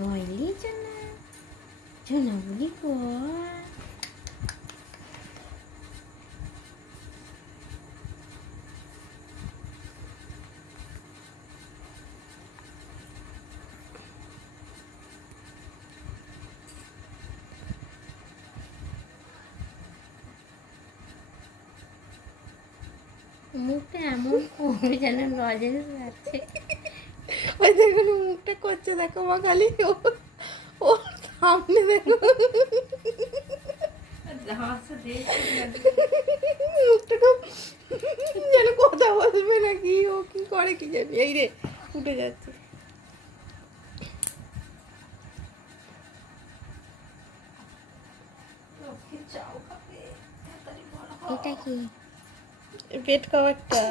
কইলি চনা চনা বলি কয় মুখটা এমন করে যেন লজেন্স আছে। ওই দেখুন মুখটা করছে, দেখো মা খালি ও সামনে দেখো মুখটা যেন কথা বলবে নাকি, ও কি করে কি জানি। এই রে উঠে যাচ্ছে। এটা কি? পেট কভারটা।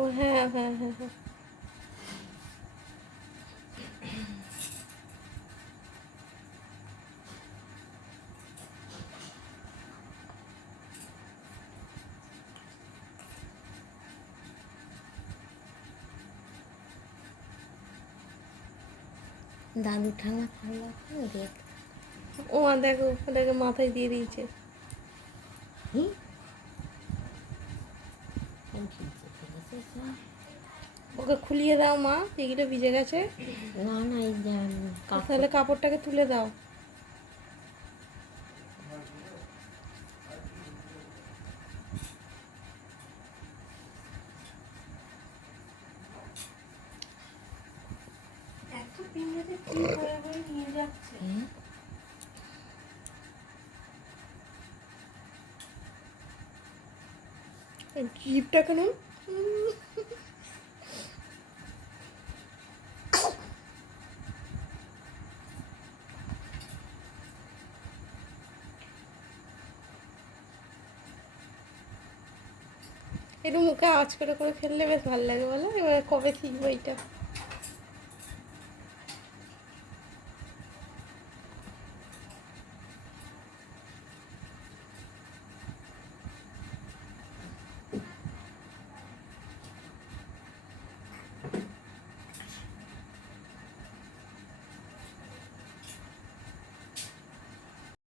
ও হ্যাঁ হ্যাঁ হ্যাঁ হ্যাঁ। দাদু ঠান্ডা ঠান্ডা দেখ। ও দেখো ওটাকে মাথায় দিয়ে দিয়েছে। ওকে খুলিয়ে দাও মা, এগুলো ভিজে গেছে। না না, এই তাহলে কাপড়টাকে তুলে দাও। জিপটা কেন একটু মুখে আওয়াজ করে করে ফেললে বেশ ভালো লাগে বলো। এবার কবে শিখবো এইটা?